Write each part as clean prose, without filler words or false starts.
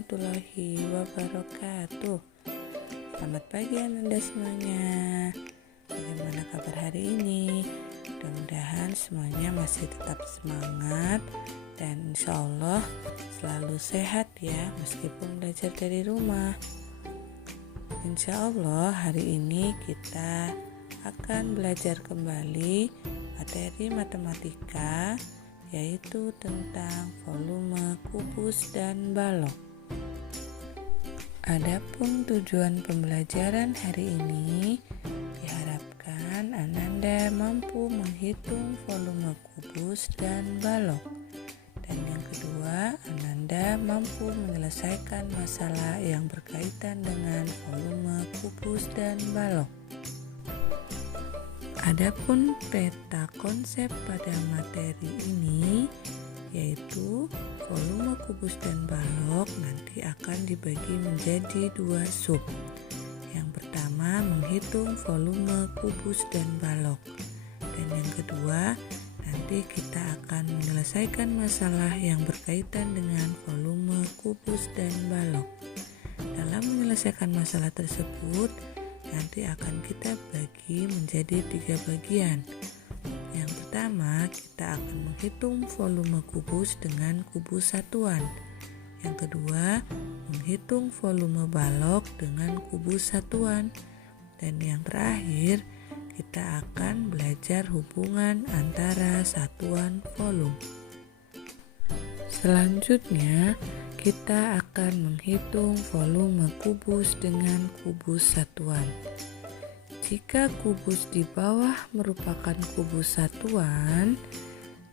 warahmatullahi wabarakatuh. Selamat pagi Anda semuanya. Bagaimana kabar hari ini? Mudah-mudahan semuanya masih tetap semangat dan insya Allah selalu sehat ya, meskipun belajar dari rumah. Insya Allah hari ini kita akan belajar kembali materi matematika, yaitu tentang volume kubus dan balok. Adapun tujuan pembelajaran hari ini, diharapkan Ananda mampu menghitung volume kubus dan balok. Dan yang kedua, Ananda mampu menyelesaikan masalah yang berkaitan dengan volume kubus dan balok. Adapun peta konsep pada materi ini, yaitu volume kubus dan balok nanti akan dibagi menjadi dua sub. Yang pertama menghitung volume kubus dan balok, dan yang kedua nanti kita akan menyelesaikan masalah yang berkaitan dengan volume kubus dan balok. Dalam menyelesaikan masalah tersebut nanti akan kita bagi menjadi 3 bagian. Yang pertama, kita akan menghitung volume kubus dengan kubus satuan. Yang kedua, menghitung volume balok dengan kubus satuan. Dan yang terakhir, kita akan belajar hubungan antara satuan volume. Selanjutnya, kita akan menghitung volume kubus dengan kubus satuan. Jika kubus di bawah merupakan kubus satuan,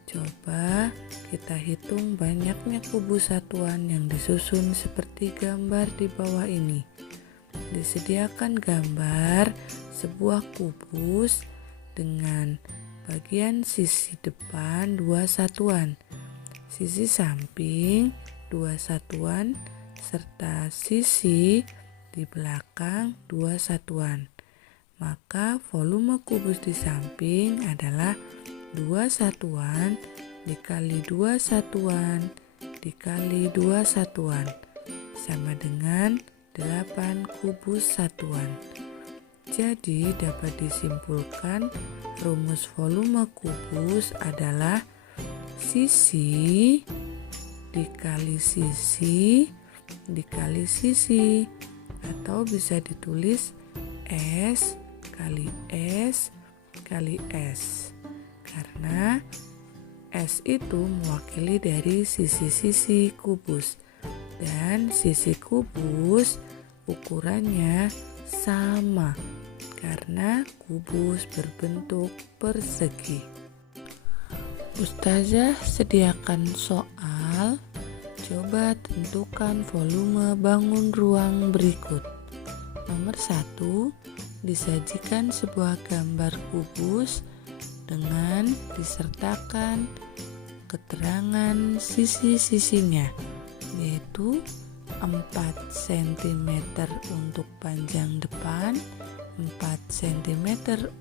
coba kita hitung banyaknya kubus satuan yang disusun seperti gambar di bawah ini. Disediakan gambar sebuah kubus dengan bagian sisi depan 2 satuan, sisi samping 2 satuan, serta sisi di belakang 2 satuan. Maka volume kubus di samping adalah 2 satuan dikali 2 satuan dikali 2 satuan, sama dengan 8 kubus satuan. Jadi dapat disimpulkan rumus volume kubus adalah sisi dikali sisi dikali sisi, atau bisa ditulis S kali S kali S, karena S itu mewakili dari sisi-sisi kubus, dan sisi kubus ukurannya sama karena kubus berbentuk persegi. Ustazah sediakan soal. Coba tentukan volume bangun ruang berikut. Nomor 1, disajikan sebuah gambar kubus dengan disertakan keterangan sisi-sisinya, yaitu 4 cm untuk panjang depan, 4 cm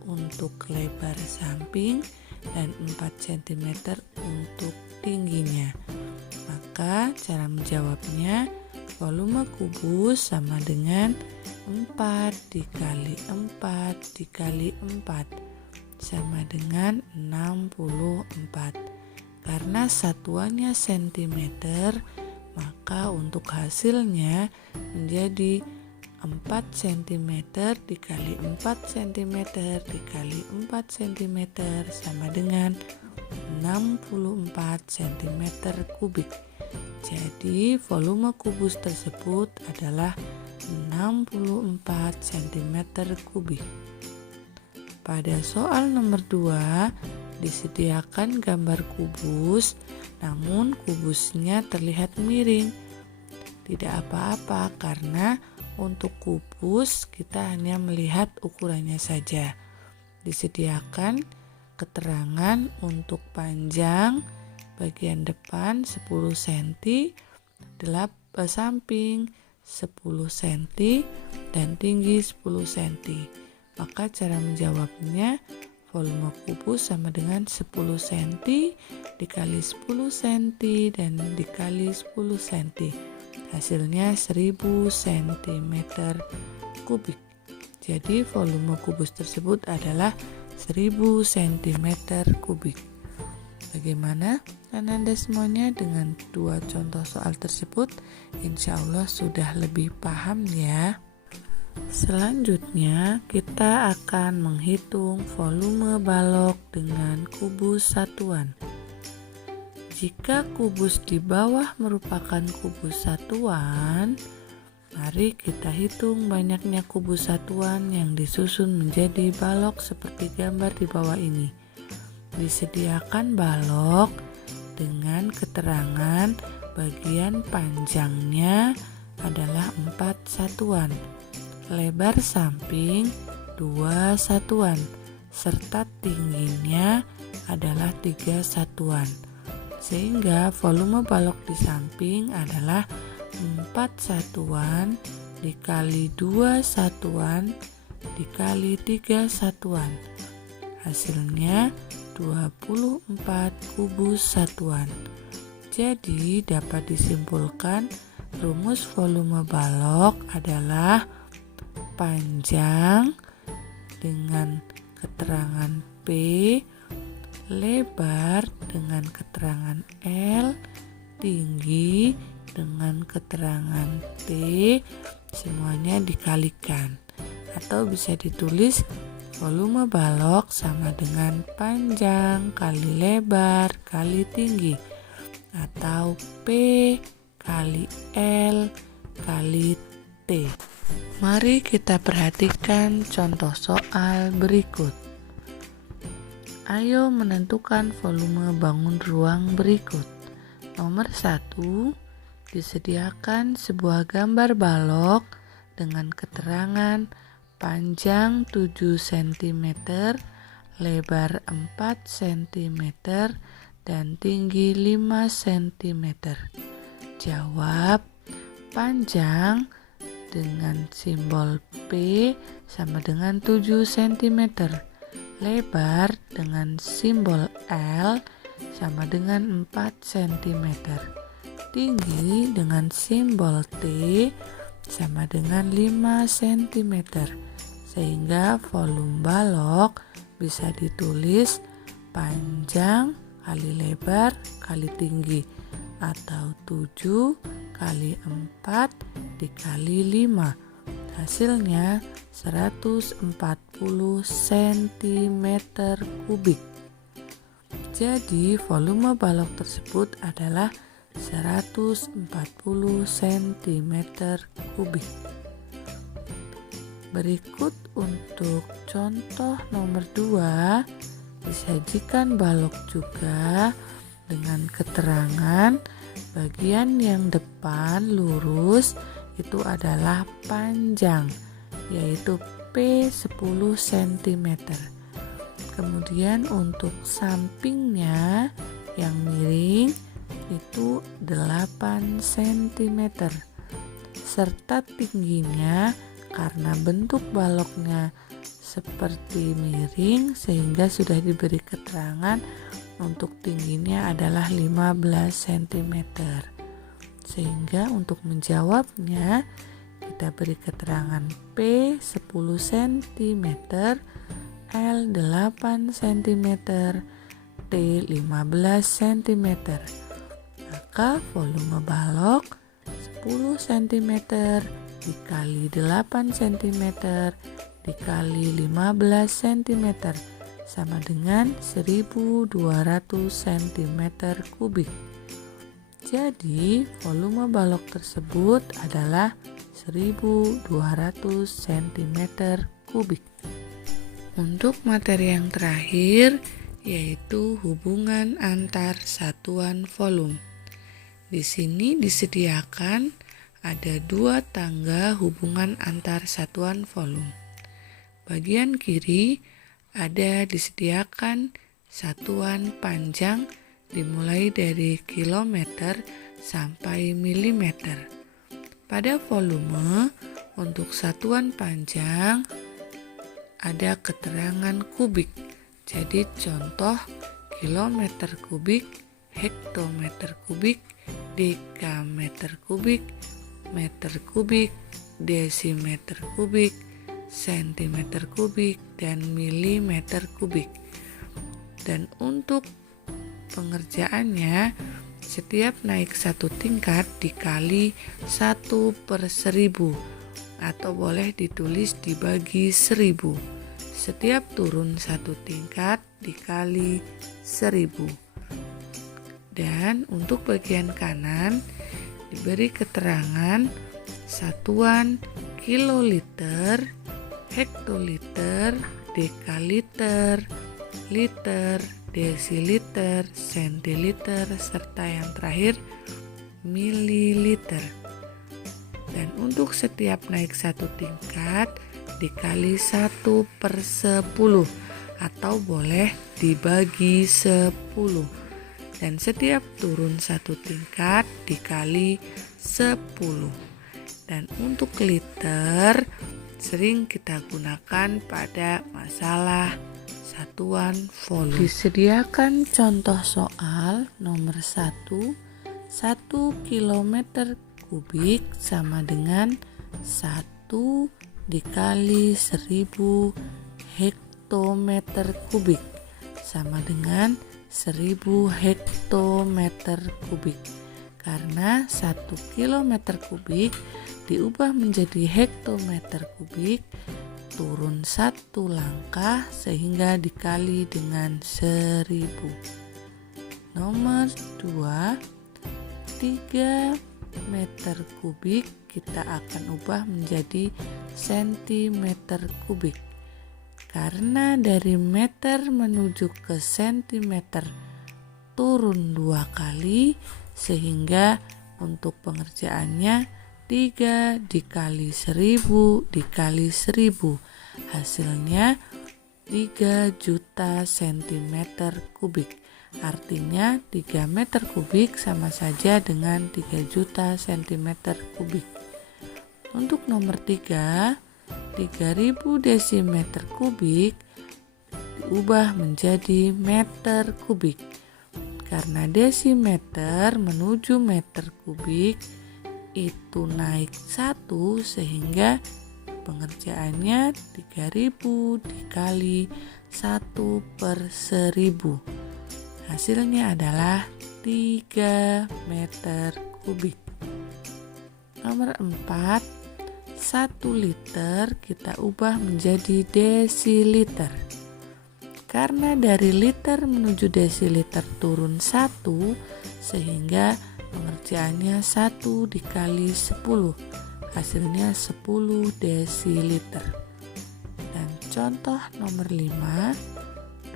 untuk lebar samping, dan 4 cm untuk tingginya. Maka cara menjawabnya, volume kubus sama dengan 4 dikali 4 dikali 4 sama dengan 64. Karena satuannya cm, maka untuk hasilnya menjadi 4 cm dikali 4 cm dikali 4 cm sama dengan 64 cm kubik. Jadi volume kubus tersebut adalah 64 cm kubik. Pada soal nomor 2, disediakan gambar kubus, namun kubusnya terlihat miring. Tidak apa-apa, karena untuk kubus kita hanya melihat ukurannya saja. Disediakan keterangan untuk panjang bagian depan 10 cm, samping 10 cm, dan tinggi 10 cm. Maka cara menjawabnya, volume kubus sama dengan 10 cm dikali 10 cm dan dikali 10 cm. Hasilnya 1000 cm kubik. Jadi volume kubus tersebut adalah 1000 cm kubik. Bagaimana Anda semuanya dengan dua contoh soal tersebut? Insya Allah sudah lebih paham ya. Selanjutnya kita akan menghitung volume balok dengan kubus satuan. Jika kubus di bawah merupakan kubus satuan, mari kita hitung banyaknya kubus satuan yang disusun menjadi balok seperti gambar di bawah ini. Disediakan balok dengan keterangan bagian panjangnya adalah 4 satuan, lebar samping 2 satuan, serta tingginya adalah 3 satuan. Sehingga volume balok di samping adalah 4 satuan dikali 2 satuan dikali 3 satuan. Hasilnya 24 kubus satuan. Jadi dapat disimpulkan rumus volume balok adalah panjang dengan keterangan P, lebar dengan keterangan L, tinggi dengan keterangan T, semuanya dikalikan. Atau bisa ditulis volume balok sama dengan panjang kali lebar kali tinggi, atau P kali L kali T. Mari kita perhatikan contoh soal berikut. Ayo menentukan volume bangun ruang berikut. Nomor 1, disediakan sebuah gambar balok dengan keterangan panjang 7 cm, lebar 4 cm, dan tinggi 5 cm. Jawab, panjang dengan simbol P sama dengan 7 cm, lebar dengan simbol L sama dengan 4 cm, tinggi dengan simbol T sama dengan 5 cm. Sehingga volume balok bisa ditulis panjang kali lebar kali tinggi, atau 7 kali 4 dikali 5. Hasilnya 140 cm kubik. Jadi volume balok tersebut adalah 140 cm kubik. Berikut untuk contoh nomor 2, disajikan balok juga dengan keterangan bagian yang depan lurus itu adalah panjang, yaitu P 10 cm. Kemudian untuk sampingnya yang miring itu 8 cm, serta tingginya karena bentuk baloknya seperti miring sehingga sudah diberi keterangan untuk tingginya adalah 15 cm. Sehingga untuk menjawabnya kita beri keterangan P 10 cm, L 8 cm, T 15 cm. Maka volume balok 10 cm dikali 8 cm dikali 15 cm sama dengan 1200 cm kubik. Jadi volume balok tersebut adalah 1200 cm kubik. Untuk materi yang terakhir yaitu hubungan antar satuan volume. Di sini disediakan ada 2 tangga hubungan antar satuan volume. Bagian kiri ada disediakan satuan panjang dimulai dari kilometer sampai milimeter. Pada volume untuk satuan panjang ada keterangan kubik. Jadi contoh kilometer kubik, hektometer kubik, dekameter kubik, meter kubik, desimeter kubik, sentimeter kubik, dan milimeter kubik. Dan untuk pengerjaannya, setiap naik satu tingkat dikali 1/1000 atau boleh ditulis dibagi 1000. Setiap turun satu tingkat dikali 1000. Dan untuk bagian kanan diberi keterangan satuan kiloliter, hektoliter, dekaliter, liter, desiliter, sentiliter, serta yang terakhir mililiter. Dan untuk setiap naik satu tingkat dikali 1/10 atau boleh dibagi 10. Dan setiap turun satu tingkat dikali 10. Dan untuk liter sering kita gunakan pada masalah satuan volume. Disediakan contoh soal nomor 1. 1 kilometer kubik sama dengan 1 dikali 1000 hektometer kubik sama dengan 1000 hektometer kubik. Karena 1 kilometer kubik diubah menjadi hektometer kubik, turun satu langkah sehingga dikali dengan 1000. Nomor 2, 3 meter kubik kita akan ubah menjadi sentimeter kubik. Karena dari meter menuju ke sentimeter turun 2 kali, sehingga untuk pengerjaannya 3 dikali 1000 dikali 1000, hasilnya 3 juta sentimeter kubik. Artinya 3 meter kubik sama saja dengan 3 juta sentimeter kubik. Untuk nomor 3, 3000 desimeter kubik diubah menjadi meter kubik. Karena desimeter menuju meter kubik itu naik 1, sehingga pengerjaannya 3000 dikali 1/1000. Hasilnya adalah 3 meter kubik. Nomor 4, 1 liter kita ubah menjadi desiliter. Karena dari liter menuju desiliter turun 1, sehingga pengerjaannya 1 dikali 10, hasilnya 10 desiliter. Dan contoh nomor 5,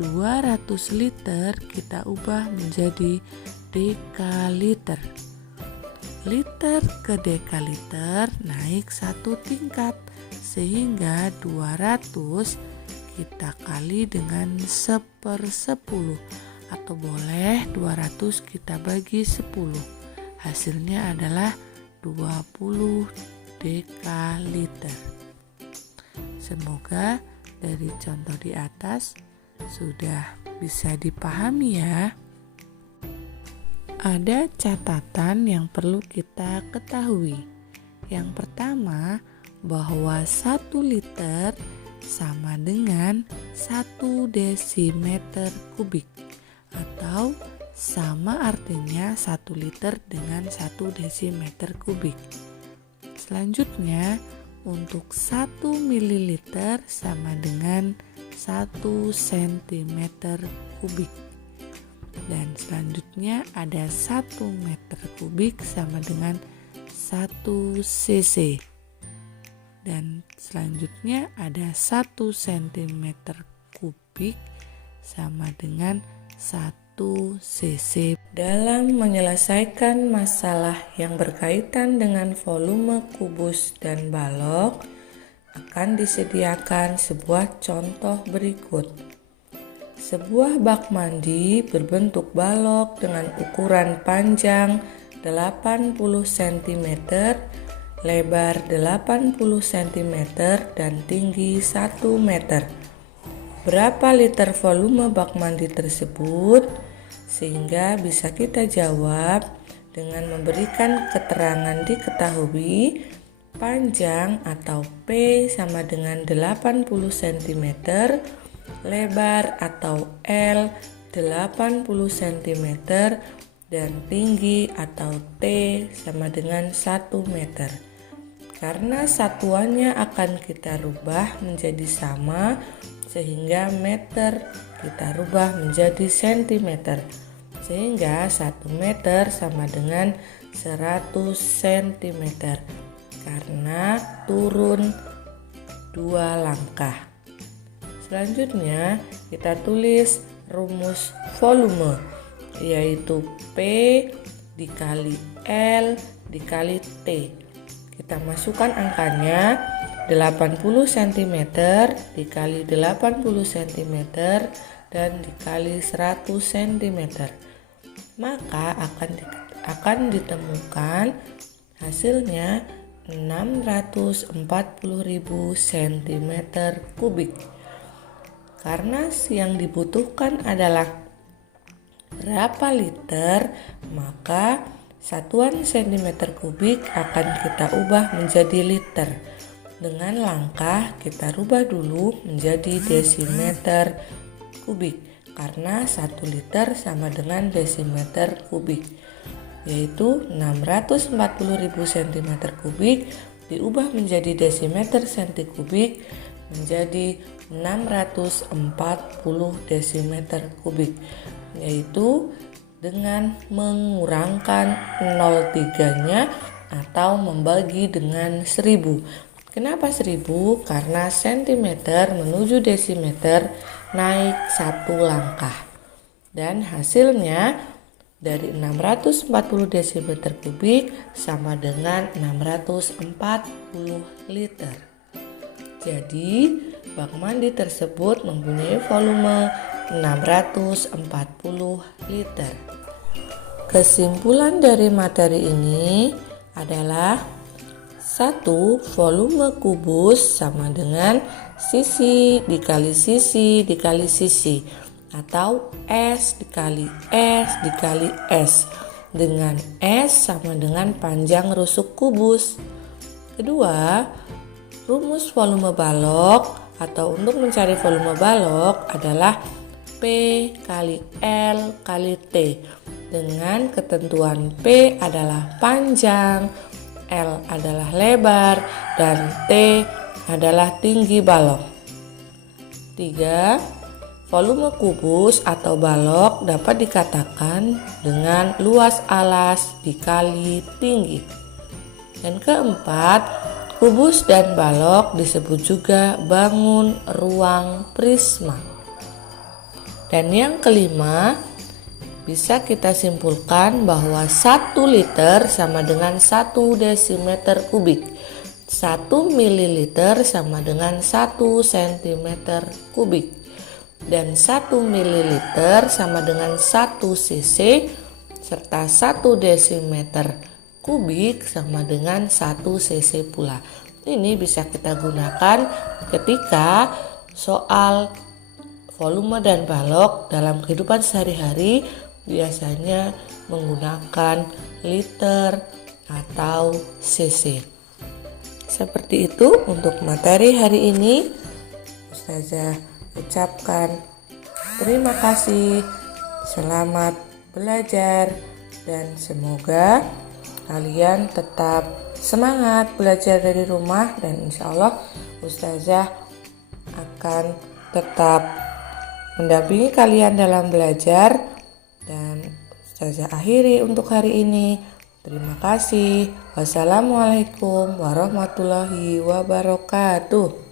200 liter kita ubah menjadi dekaliter. Liter ke dekaliter naik satu tingkat, sehingga 200 kita kali dengan 1/10 atau boleh 200 kita bagi 10. Hasilnya adalah 20 dekaliter. Semoga dari contoh di atas sudah bisa dipahami ya. Ada catatan yang perlu kita ketahui. Yang pertama, bahwa 1 liter sama dengan 1 desimeter kubik, atau sama artinya 1 liter dengan 1 desimeter kubik. Selanjutnya, untuk 1 mililiter sama dengan 1 sentimeter kubik. Dan selanjutnya ada 1 meter kubik sama dengan 1 cc. Dan selanjutnya ada 1 sentimeter kubik sama dengan 1 cc. Dalam menyelesaikan masalah yang berkaitan dengan volume kubus dan balok, akan disediakan sebuah contoh berikut. Sebuah bak mandi berbentuk balok dengan ukuran panjang 80 cm, lebar 80 cm, dan tinggi 1 meter. Berapa liter volume bak mandi tersebut? Sehingga bisa kita jawab dengan memberikan keterangan diketahui panjang atau P sama dengan 80 cm, lebar atau L 80 cm, dan tinggi atau T sama dengan 1 meter. Karena satuannya akan kita rubah menjadi sama, sehingga meter kita rubah menjadi sentimeter. Sehingga 1 meter sama dengan 100 cm. Karena turun 2 langkah. Selanjutnya kita tulis rumus volume, yaitu P dikali L dikali T. Kita masukkan angkanya 80 cm dikali 80 cm dan dikali 100 cm. Maka akan ditemukan hasilnya 640.000 cm kubik. Karena yang dibutuhkan adalah berapa liter, maka satuan cm kubik akan kita ubah menjadi liter. Dengan langkah kita rubah dulu menjadi desimeter kubik, karena 1 liter sama dengan desimeter kubik, yaitu 640.000 cm kubik diubah menjadi desimeter cm kubik menjadi 640 desimeter kubik, yaitu dengan mengurangkan 0,3-nya atau membagi dengan 1000. Kenapa 1000? Karena sentimeter menuju desimeter naik 1 langkah. Dan hasilnya dari 640 desimeter kubik sama dengan 640 liter. Jadi bak mandi tersebut mempunyai volume 640 liter. Kesimpulan dari materi ini adalah 1. Volume kubus sama dengan sisi dikali sisi dikali sisi, atau S dikali S dikali S, dengan S sama dengan panjang rusuk kubus. Kedua, rumus volume balok atau untuk mencari volume balok adalah P kali L kali T, dengan ketentuan P adalah panjang, L adalah lebar, dan T adalah tinggi balok. 3. Volume kubus atau balok dapat dikatakan dengan luas alas dikali tinggi. Dan keempat, kubus dan balok disebut juga bangun ruang prisma. Dan yang kelima, bisa kita simpulkan bahwa 1 liter sama dengan 1 desimeter kubik. 1 mililiter sama dengan 1 centimeter kubik. Dan 1 mililiter sama dengan 1 cc, serta 1 desimeter kubik sama dengan 1 cc pula. Ini bisa kita gunakan ketika soal volume dan balok dalam kehidupan sehari-hari biasanya menggunakan liter atau cc. Seperti itu untuk materi hari ini. Ustazah ucapkan terima kasih, selamat belajar, dan semoga kalian tetap semangat belajar dari rumah, dan insya Allah Ustazah akan tetap mendampingi kalian dalam belajar. Dan Ustazah akhiri untuk hari ini. Terima kasih. Wassalamualaikum warahmatullahi wabarakatuh.